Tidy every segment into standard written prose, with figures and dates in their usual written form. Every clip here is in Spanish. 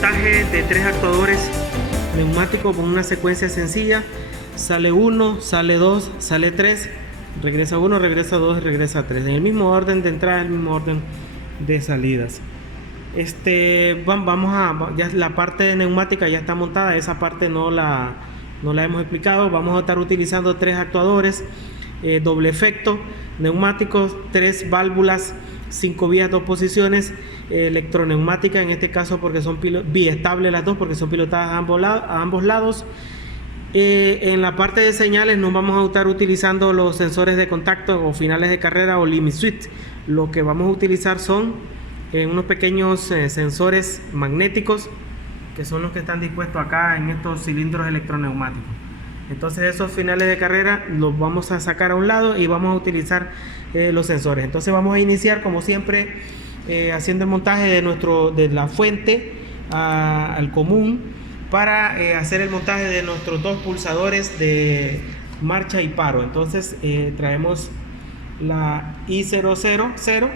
montaje de 3 actuadores neumáticos con una secuencia sencilla. Sale 1, sale 2, sale 3, regresa 1, regresa 2, regresa 3, en el mismo orden de entrada, en el mismo orden de salidas. Ya la parte de neumática ya está montada, esa parte no la hemos explicado. Vamos a estar utilizando 3 actuadores doble efecto neumáticos, 3 válvulas 5 vías 2 posiciones, electroneumática en este caso porque son biestables las dos, porque son pilotadas a ambos lados. En la parte de señales no vamos a estar utilizando los sensores de contacto o finales de carrera o limit switch. Lo que vamos a utilizar son unos pequeños sensores magnéticos, que son los que están dispuestos acá en estos cilindros electroneumáticos. Entonces esos finales de carrera los vamos a sacar a un lado y vamos a utilizar los sensores. Entonces vamos a iniciar como siempre haciendo el montaje de la fuente al común, para hacer el montaje de nuestros 2 pulsadores de marcha y paro. Entonces traemos la I000,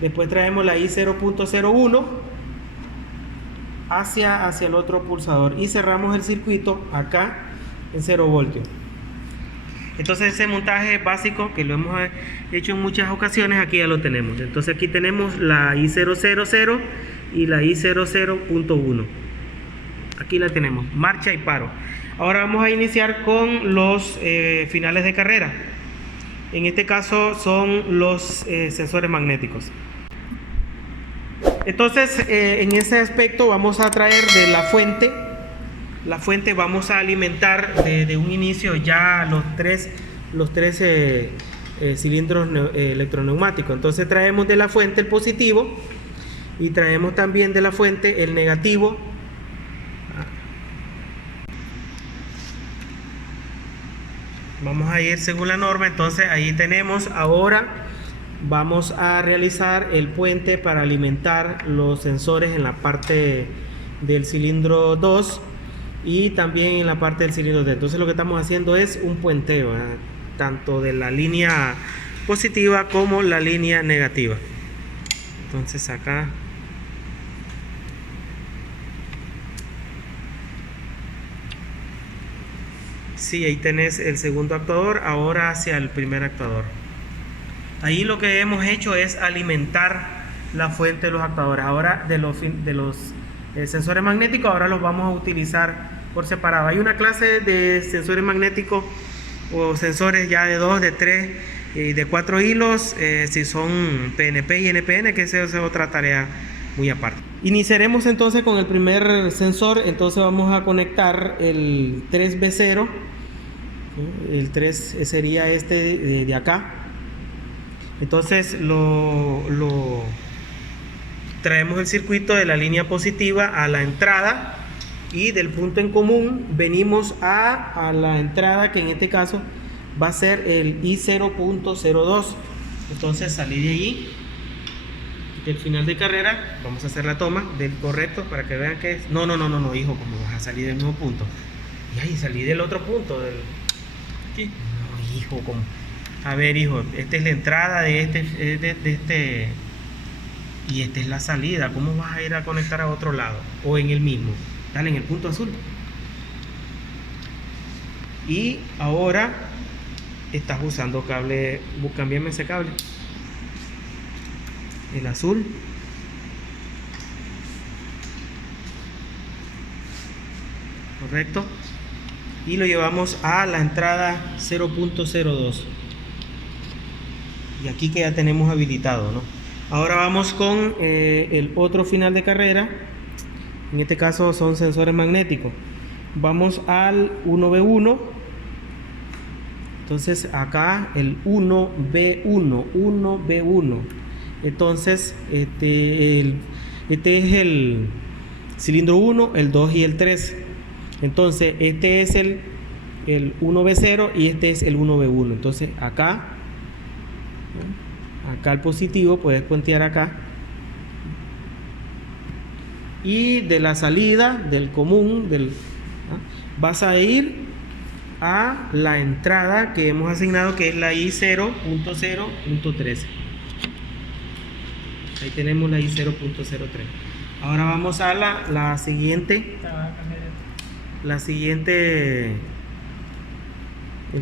después traemos la I0.01 hacia el otro pulsador y cerramos el circuito acá en 0 voltios. Entonces ese montaje básico que lo hemos hecho en muchas ocasiones, aquí ya lo tenemos. Entonces aquí tenemos la I000 y la I00.1. Aquí la tenemos, marcha y paro. Ahora vamos a iniciar con los finales de carrera. En este caso son los sensores magnéticos. Entonces en ese aspecto vamos a traer de la fuente. La fuente vamos a alimentar de un inicio ya los tres cilindros electroneumáticos. Entonces traemos de la fuente el positivo y traemos también de la fuente el negativo. Vamos a ir según la norma. Entonces ahí tenemos. Ahora vamos a realizar el puente para alimentar los sensores en la parte del cilindro 2 y también en la parte del cilindro 3. Entonces lo que estamos haciendo es un puenteo, tanto de la línea positiva como la línea negativa. Entonces acá sí, ahí tenés el segundo actuador, ahora hacia el primer actuador. Ahí lo que hemos hecho es alimentar la fuente de los actuadores. Ahora de los sensores magnéticos, ahora los vamos a utilizar por separado. Hay una clase de sensores magnéticos o sensores ya de 2, de 3 y de 4 hilos, si son PNP y NPN, que esa es otra tarea muy aparte. Iniciaremos entonces con el primer sensor. Entonces vamos a conectar el 3B0. El 3 sería este de acá. Entonces traemos el circuito de la línea positiva a la entrada, y del punto en común venimos a la entrada, que en este caso va a ser el I0.02. Entonces salí de allí, del final de carrera. Vamos a hacer la toma del correcto para que vean que es. No, hijo, como vas a salir del mismo punto. Y ahí salí del otro punto ¿Qué? No, hijo, como. A ver, hijo, esta es la entrada de este y esta es la salida. ¿Cómo vas a ir a conectar a otro lado? O en el mismo. Dale en el punto azul. Y ahora estás usando cable. Cámbiame ese cable. El azul. Correcto. Y lo llevamos a la entrada 0.02. Y aquí que ya tenemos habilitado, ¿no? Ahora vamos con el otro final de carrera. En este caso son sensores magnéticos. Vamos al 1B1. Entonces acá el 1B1. Entonces este es el cilindro 1, el 2 y el 3. Entonces este es el 1B0 y este es el 1B1. Entonces acá el positivo, puedes puentear acá. Y de la salida del común vas a ir a la entrada que hemos asignado, que es la I0.0.13. Ahí tenemos la I0.03. Ahora vamos a la siguiente. El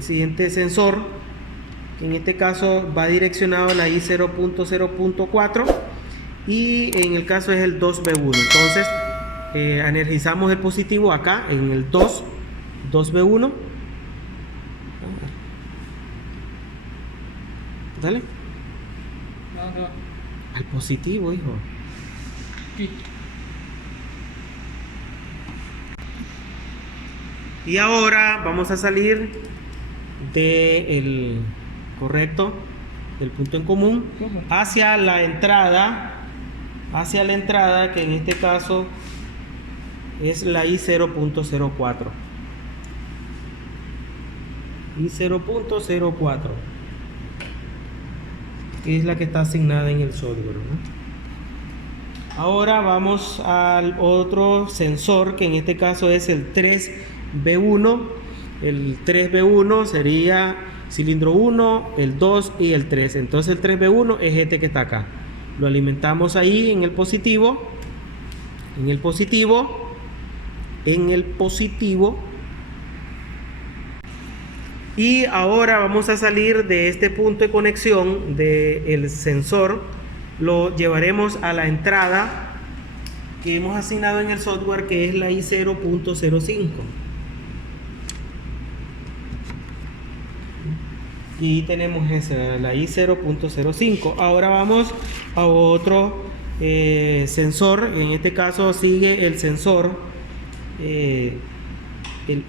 siguiente sensor, que en este caso va direccionado a la I0.0.4 y en el caso es el 2B1. Entonces energizamos el positivo acá en el 2B1. Dale. Al positivo, hijo. Sí. Y ahora vamos a salir del punto en común hacia la entrada, que en este caso es la I0.04. I0.04 que es la que está asignada en el software, ¿no? Ahora vamos al otro sensor, que en este caso es el 3B1. El 3B1 sería cilindro 1, el 2 y el 3. Entonces el 3B1 es este que está acá. Lo alimentamos ahí en el positivo. Y ahora vamos a salir de este punto de conexión del sensor. Lo llevaremos a la entrada que hemos asignado en el software, que es la I0.05. Y tenemos esa, la I0.05. Ahora vamos a otro sensor. En este caso sigue el sensor el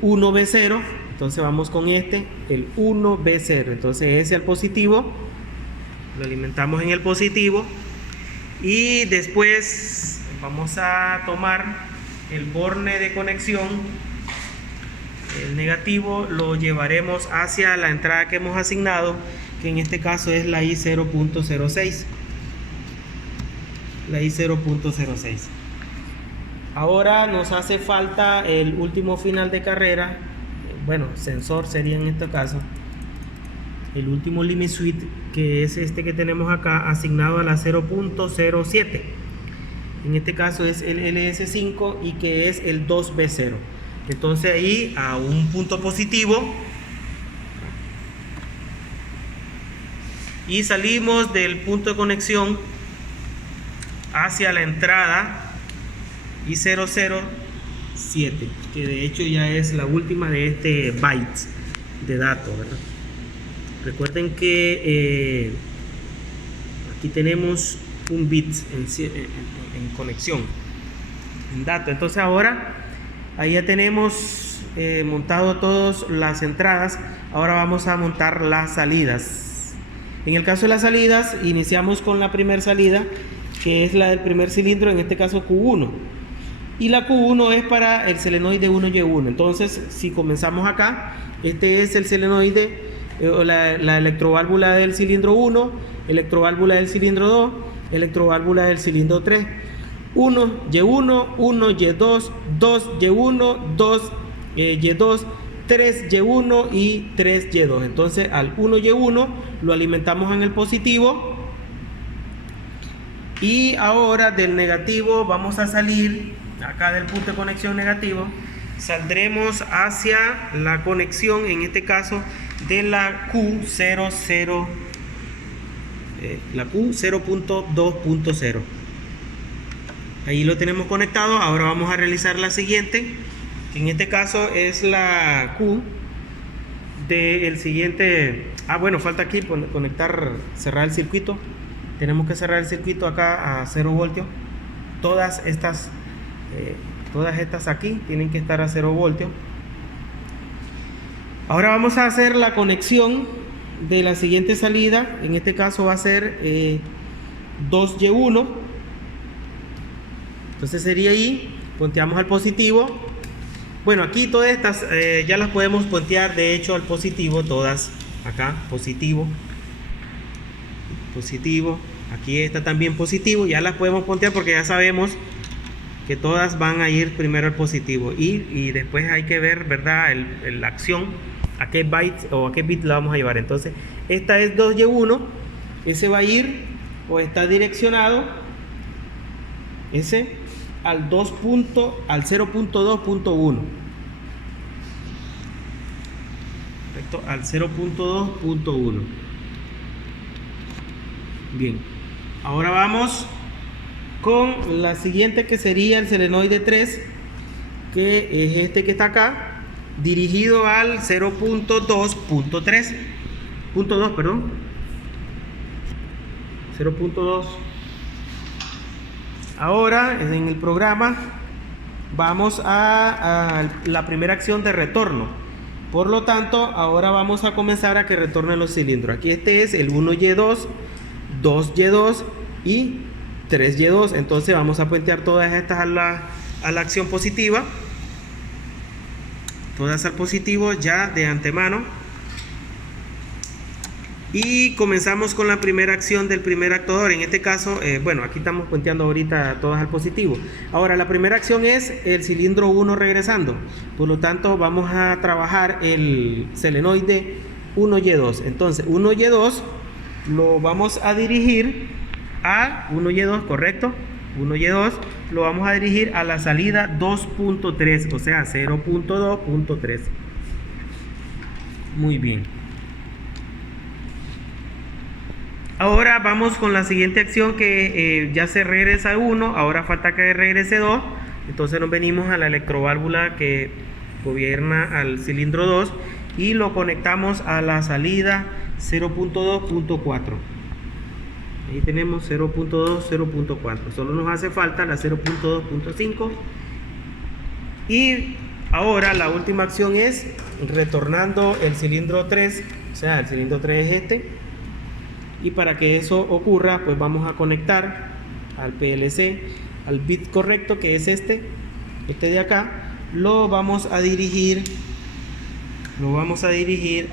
1B0. Entonces vamos con el 1B0. Entonces ese al positivo, lo alimentamos en el positivo y después vamos a tomar el borne de conexión, el negativo, lo llevaremos hacia la entrada que hemos asignado, que en este caso es la I0.06. Ahora nos hace falta el último final de carrera, bueno, sensor sería en este caso, el último limit switch, que es este que tenemos acá asignado a la 0.07. En este caso es el LS5 y que es el 2B0. Entonces ahí a un punto positivo y salimos del punto de conexión hacia la entrada I007, que de hecho ya es la última de este bytes de datos, ¿verdad? Recuerden que aquí tenemos un bit en conexión, en dato. Entonces ahora ahí ya tenemos montado todas las entradas. Ahora vamos a montar las salidas. En el caso de las salidas, iniciamos con la primera salida, que es la del primer cilindro, en este caso Q1. Y la Q1 es para el solenoide 1Y1. Entonces, si comenzamos acá, este es el solenoide, la electroválvula del cilindro 1, electroválvula del cilindro 2, electroválvula del cilindro 3. 1Y1, 1Y2, 2Y1, 2Y2, 3Y1 y 3Y2. Entonces al 1Y1 lo alimentamos en el positivo. Y ahora del negativo vamos a salir acá del punto de conexión negativo. Saldremos hacia la conexión, en este caso de la Q00, la Q0.2.0. Ahí lo tenemos conectado. Ahora vamos a realizar la siguiente, que en este caso es la Q del siguiente. Bueno, falta aquí conectar, cerrar el circuito. Tenemos que cerrar el circuito acá a 0 voltios. Todas estas aquí tienen que estar a 0 voltios. Ahora vamos a hacer la conexión de la siguiente salida. En este caso va a ser 2Y1. Entonces sería ahí, ponteamos al positivo. Bueno, aquí todas estas ya las podemos pontear de hecho al positivo, todas acá, positivo, aquí está también positivo, ya las podemos pontear porque ya sabemos que todas van a ir primero al positivo y después hay que ver, ¿verdad?, la acción, a qué byte o a qué bit la vamos a llevar. Entonces esta es 2Y1, ese va a ir o está direccionado, ese al 0.2.1. Correcto, al 0.2.1. Bien, ahora vamos con la siguiente, que sería el selenoide 3, que es este que está acá, dirigido al 0.2.3. 0.2, perdón. 0.2. Ahora en el programa vamos a la primera acción de retorno. Por lo tanto, ahora vamos a comenzar a que retornen los cilindros. Aquí este es el 1Y2, 2Y2 y 3Y2. Entonces vamos a puentear todas estas a la acción positiva. Todas al positivo ya de antemano. Y comenzamos con la primera acción del primer actuador. En este caso, bueno, aquí estamos puenteando ahorita todas al positivo. Ahora, la primera acción es el cilindro 1 regresando. Por lo tanto, vamos a trabajar el selenoide 1Y2. Entonces, 1Y2 lo vamos a dirigir a 1Y2, correcto. 1Y2 lo vamos a dirigir a la salida 2.3, o sea, 0.2.3. Muy bien. Ahora vamos con la siguiente acción, que ya se regresa 1, ahora falta que regrese 2. Entonces nos venimos a la electroválvula que gobierna al cilindro 2 y lo conectamos a la salida 0.2.4. Ahí tenemos 0.2, 0.4. Solo nos hace falta la 0.2.5. Y ahora la última acción es retornando el cilindro 3, o sea, el cilindro 3 es este. Y para que eso ocurra, pues vamos a conectar al PLC al bit correcto, que es este de acá. Lo vamos a dirigir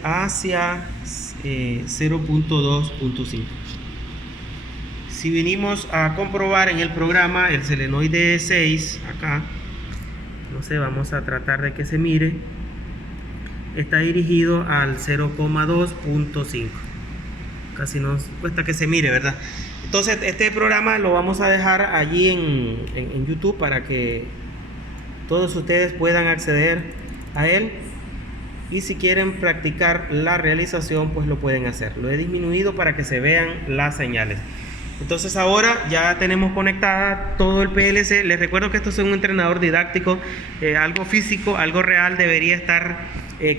hacia 0.2.5. Si venimos a comprobar en el programa el selenoide 6 acá, no sé, vamos a tratar de que se mire, está dirigido al 0.2.5. Casi nos cuesta que se mire, ¿verdad? Entonces este programa lo vamos a dejar allí en YouTube para que todos ustedes puedan acceder a él, y si quieren practicar la realización pues lo pueden hacer. Lo he disminuido para que se vean las señales. Entonces ahora ya tenemos conectada todo el PLC. Les recuerdo que esto es un entrenador didáctico, algo físico, algo real. Debería estar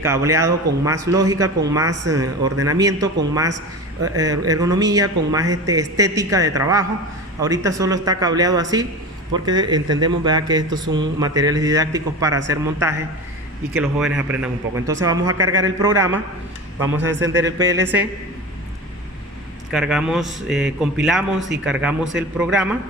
cableado con más lógica, con más ordenamiento, con más ergonomía, con más estética de trabajo. Ahorita solo está cableado así porque entendemos, ¿verdad?, que estos son materiales didácticos para hacer montaje y que los jóvenes aprendan un poco. Entonces vamos a cargar el programa, vamos a encender el PLC, cargamos, compilamos y cargamos el programa.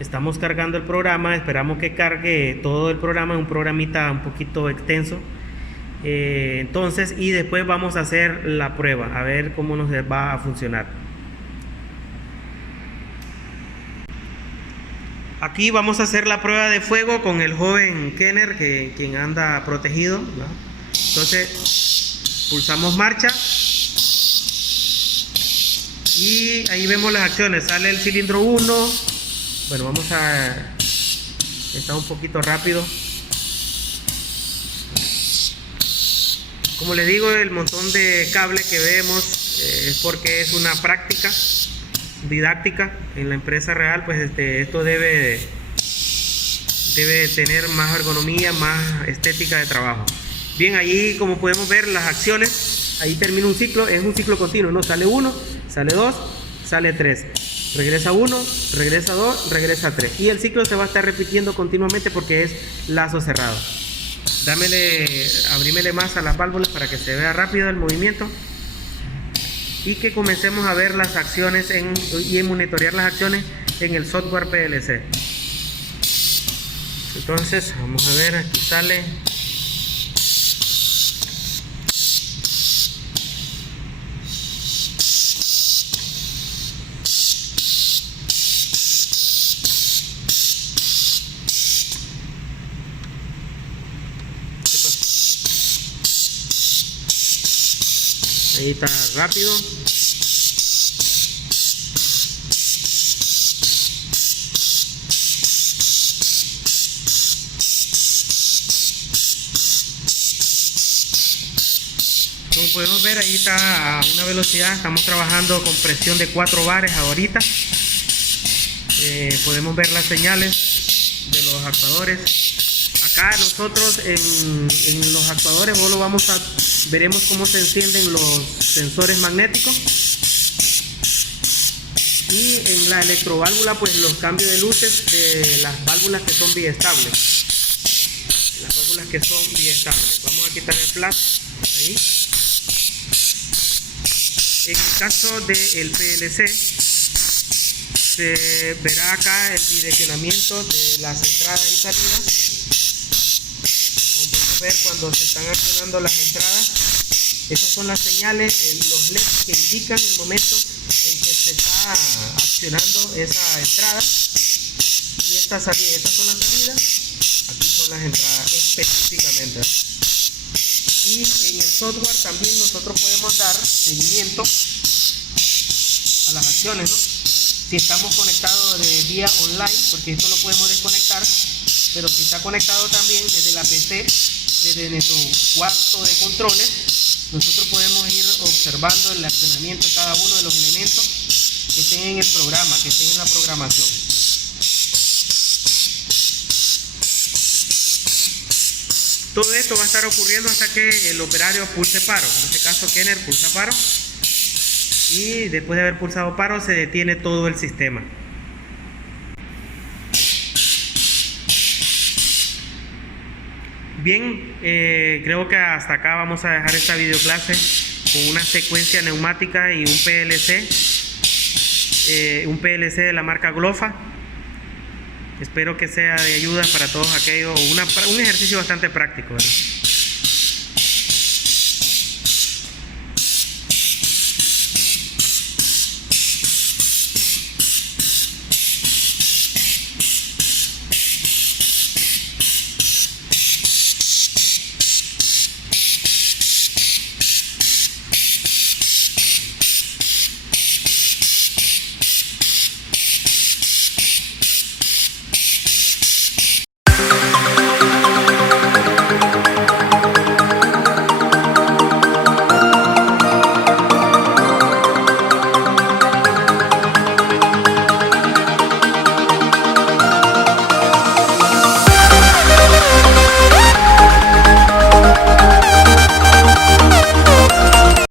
Estamos cargando el programa, esperamos que cargue todo el programa, es un programita un poquito extenso. Entonces, y después vamos a hacer la prueba, a ver cómo nos va a funcionar. Aquí vamos a hacer la prueba de fuego con el joven Kenner, quien anda protegido, ¿no? Entonces, pulsamos marcha. Y ahí vemos las acciones, sale el cilindro 1. Bueno, vamos a... está un poquito rápido. Como les digo, el montón de cable que vemos es porque es una práctica didáctica. En la empresa real, pues esto debe tener más ergonomía, más estética de trabajo. Bien, ahí como podemos ver las acciones, ahí termina un ciclo, es un ciclo continuo, ¿no? Sale 1, sale 2, sale 3. Regresa 1, regresa 2, regresa 3. Y el ciclo se va a estar repitiendo continuamente porque es lazo cerrado. Abrímele más a las válvulas para que se vea rápido el movimiento. Y que comencemos a ver las acciones y monitorear las acciones en el software PLC. Entonces, vamos a ver, aquí sale. Ahí está rápido. Como podemos ver, ahí está a una velocidad. Estamos trabajando con presión de 4 bares ahorita. Podemos ver las señales de los actuadores. Acá nosotros en los actuadores veremos cómo se encienden los sensores magnéticos. Y en la electroválvula, pues los cambios de luces de las válvulas que son biestables. Las válvulas que son biestables. Vamos a quitar el flash ahí. En el caso del PLC, se verá acá el direccionamiento de las entradas y salidas. Como podemos ver, cuando se están accionando las entradas, esas son las señales, los LEDs que indican el momento en que se está accionando esa entrada. Y esta salida, estas son las salidas, aquí son las entradas específicamente. Y en el software también nosotros podemos dar seguimiento a las acciones, ¿no? Si estamos conectados de vía online, porque esto lo podemos desconectar, pero si está conectado también desde la PC, desde nuestro cuarto de controles, nosotros podemos ir observando el accionamiento de cada uno de los elementos que estén en el programa, que estén en la programación. Todo esto va a estar ocurriendo hasta que el operario pulse paro. En este caso, Kenner pulsa paro. Y después de haber pulsado paro, se detiene todo el sistema. Bien, creo que hasta acá vamos a dejar esta videoclase con una secuencia neumática y un PLC de la marca Glofa. Espero que sea de ayuda para todos aquellos, un ejercicio bastante práctico, ¿verdad?